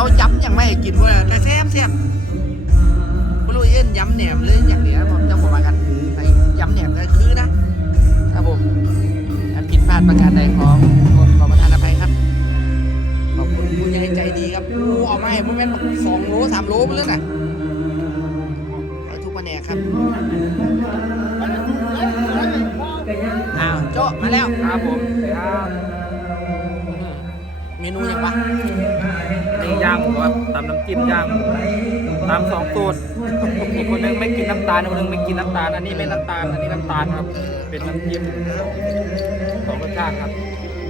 เราย้ำยังไม่ให้กินเว่าแต่แซ่บแซ่บไม่รู้เอ็นย้ำแหนมหรือย่างเนี้ยผมจะบอกมากันไอ้ย้ำแหนมก็คือนะครับผมการผิดพลาดประการใดของขอประทานอภัยครับขอบคุณผู้ใหญ่ใจดีครับผู้เอาไมาให้พวกแม่นสองโลสามโลไปเลยนะขอทุกวันแนครับอ้าวโจมาแล้วครับผมครับเมนูยังปะ ย่างหมูครับตำน้ำจิ้มย่างหมูตำสองสูตรอีกคนนึงไม่กินน้ำตาลอีกคนนึงไม่กินน้ำตาลอันนี้ไม่น้ำตาลอันนี้น้ำตาลครับ เป็นน้ำจิ้มสองรสชาติครับ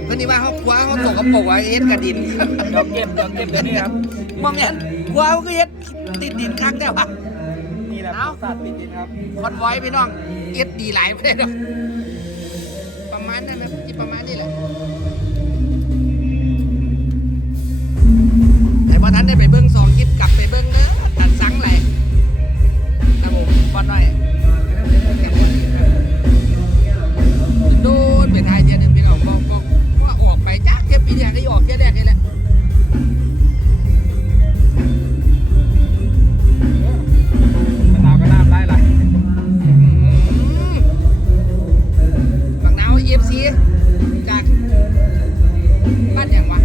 ก็นี่ว่าเขาคว้าเขาตกกระปรกไว้เฮ็ดกระดินเดี๋ยวเก็บเดี๋ยวเก็บเดี๋ยวนี้ครับมองเห็นคว้าเขาก็เฮ็ดติดดินคักได้ปะนี่แหละเอ้าสัตว์ติดดินครับคอนไว้พี่น้องเอ็ดดีหลายไปเลยเนาะประมาณนั้นนะที่ประมาณนี้แหละ ท่านได้ไปเบิ้งสองคลิปกลับไปเบิ้งเนอะตัดสังไหลนะผมบอลหน่อยแกบอลโดนไปทยเทียหนึงพี่น้องบอกบอกว่าออกไปจ้าแค่ปีเดียวก็ออกแค่แรกนี่แหละมะนาก็น้ำไล่ไหลบางนาเอฟซีจากบ้านอย่างวะ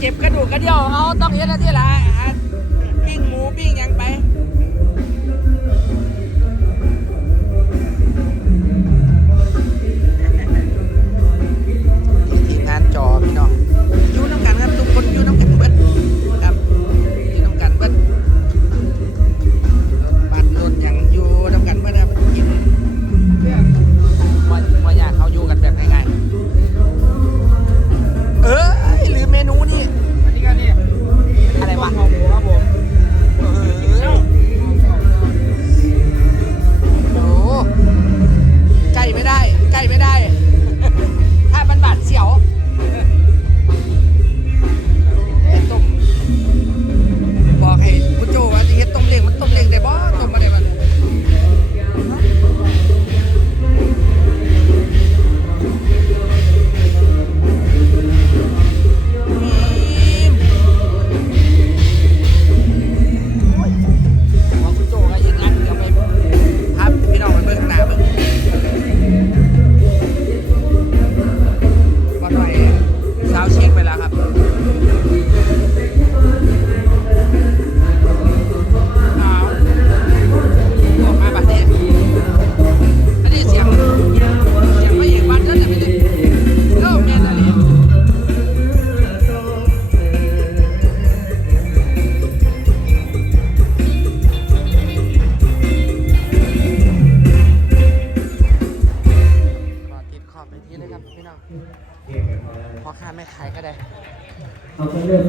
เจ็บกระดูกกระเดี่ยวเขาต้องเฮ็ดอะไรที่ละปิ้งหมูปิ้งยังไป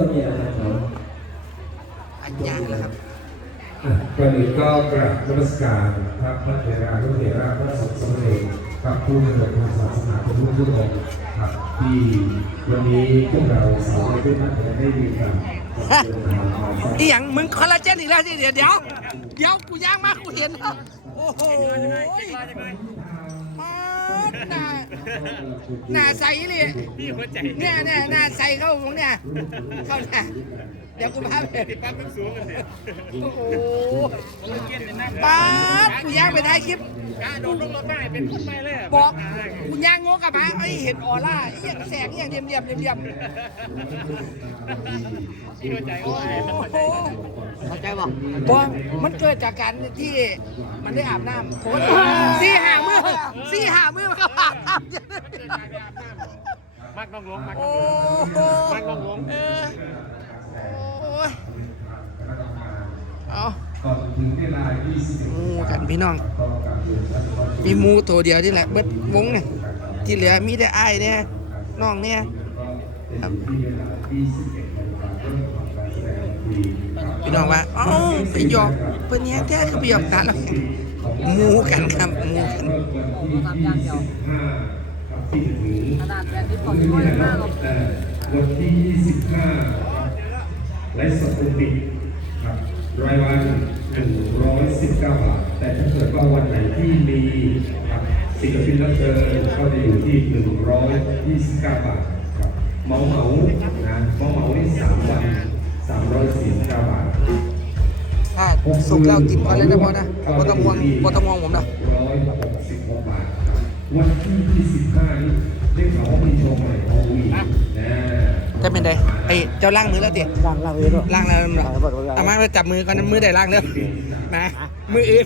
ต้องเลือกตัวเมียนะครับอันยากแล้วครับอะก่อนอื่นก็กราบนมัสการพระพระเถรานุเถระพระสงฆ์สมเด็จกับผู้ดำเนินทางศาสนาทุกทุกทุกองค์ครับที่วันนี้พวกเราสาวได้นัดกันได้ดีกันอีหยังมึงคอลลาเจนอีกแล้วสิเดี๋ยวเดี๋ยวเดี๋ยวกูย่างมากกูเห็นแล้วโอ้โห หน้าหน้าใสเลยเนี่ยเนี่ยหน้าใสเข้าตรงเนี่ย เข้าเนี่ยเดี๋ยวกูพาไปปั๊บสูงเลยโอ้โหป๊าดกูย่างไปท้ายคลิปโดนลงรถได้เป็นคนไปเลยบอกคุณย่างงกกับมาไอ้ยเห็นออร่าไอ้ยแสงอย่างเรียมเรียมเรียมเรียมที่เข้าใจโอ้ว่าโห เข้าใจป่ะบอกมันเกิดจากการที่มันได้อาบน้ำผมสี่หามือสี่หามือมันก็อาบน้ำมักน้องลงมักโอ้โหมักน้องลงเออโอ้ยคณะกรรมการเอาก่อนถึงเวลา21หมูกันพี่น้องก็กราบเรียนท่านผู้ชมีหมูตัวเดียวนี่แหละเบิดวงเนี่ยที่เหลือมีแต่อ้ายเนี่ยน้องเนี่ยก็เป็ พี่น้องว่าอ้าไปหยอกเพิ่อนแย่แท้คือไปหยอกตาแล้วมูกันครับมูกันบที่จะถึงขนาดแบบนี้ก่อนที่จะมากหรอกวันที่25ครับไลฟ์สดโอลิมปิครับรายวัน119 บาท แต่ถ้าเกิดว่าวันไหนที่มีครับศิลปินรับเชิญก็จะอยู่ที่ 129 บาทครับเมาเหมานะเมาเหมานี่3วัน 349บาทถ้าสุกแล้วกินก่อนเลยนะพ่อนะบ่ต้องห่วงบ่ต้องห่วงผมนะร้อยหกสิบกว่าบาทครับวันที่ยี่สิบห้านี่ได้ข่าวว่ามีโชว์ใหม่ของวีนะจะเป็นไดไอ้เจ้าล้างมือแล้วติล่างล่างเลยด้วยล้างแล้วเหรอเอามาไปจับมือก่อนนะมือได้ล้างแล้วนะมืออื่น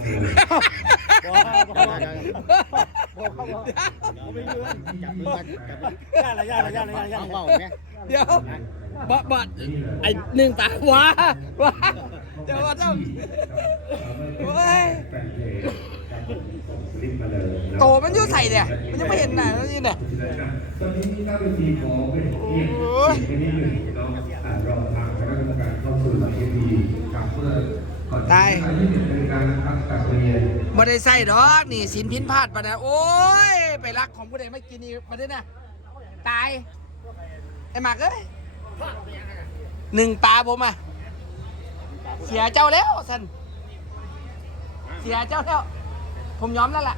ย่าละย่าละย่าละย่าละย่าละเดี๋ยวบอบอดไอหนึ่งตาว้าว้าเดี๋ยวว่าเจ้าโอ้ยโตมันอยู่ใส่เนี่ยมันยังไม่เห็นหน้าแล้วนี่เนี่ยตอนนี้หน้าเวทีขอเป็นเงียบโอ้ยไปนิดหนึ่งนาะอ่รอทางคณะกรรมการเข้าสู่หลังเวทีครับเพื่อ ก่อนที่จะยี่สิบนาฬิกานะครับกลับเรียนบ่ได้ใส่ดอกนี่สินพินพลาดปะนะโอ้ย ไปรักของผู้ใดไม่กินนี่มาด้วยนะตาย ไอ้หมากเอ้ยหนึ่งตาผมอะ เสียเจ้าแล้วสันเสียเจ้าแล้ว ผมยอมแล้วล่ะ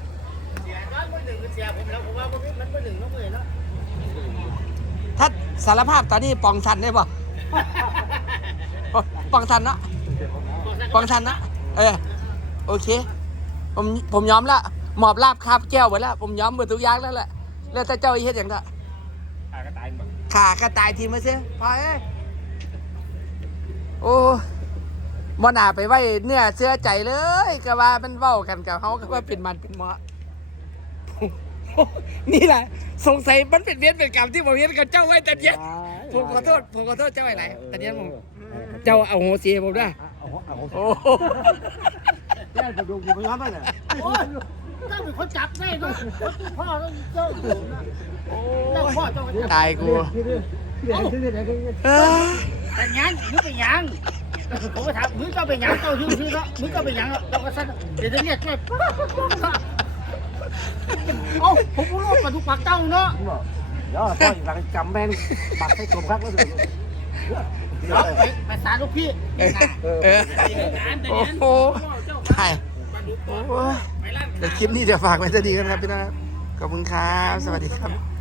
ถ้าสารภาพตอนนี้ปองสันได้ป่ะปองสันเนาะ ปองสันเนาะเออ โอเค ผม ผมยอมละ หมอบลาบคาบแก้วไว้แล้วผมยอมหมดทุกอย่างแล้วแหละ แล้วถ้าเจ้าอีเฮ็ดอย่างก็ขากระต่ายหมดขากระต่ายทีมาเสียพอเอ้ยโอ้มน่าไปไว้เนื้อเสื้อใจเลยก็ว่ามันเว้ากันกับเขาก็ว่าเป็นมันเป็นเหมาะนี่แหละสงสัยมันเป็นเวียนเป็นกรรมที่ผมเวียนกับเจ้าไว้แต่เดียวผมขอโทษผมขอโทษเจ้าไว้ไหนแต่เดียวผมเจ้าเอาโหสีให้ผมด้วย เอาเอาโอ้ย่าจะดูกี่พยานไปเนี่ยโอ้ยเจ้าเป็นคนจับได้ด้วยพ่อต้องเจ้าอยู่นะเจ้าพ่อเจ้าตายกูเดี๋ยวเดี๋ยวเดี๋ยวเอ้ยแต่ยังมึงเป็นยังผมไปถามมึงก็เป็นยังเจ้าชื่อชื่อแล้วมึงก็เป็นยังเราก็สั้นเดี๋ยวเนี่ยแค่เอ้าผมรู้ว่าถูกปากเจ้าเนาะเดี๋ยวพ่อหลังจำแม่นปักให้กลมครับก็เล ยเดี๋ยวไปสารลูกพี่เออเออโอ้โหตายโอ้ยเดี๋ยวคลิปนี้เดี๋ยวฝากไว้จะดีกันครับพี่น้องครับขอบคุณครับ สวัสดีครับ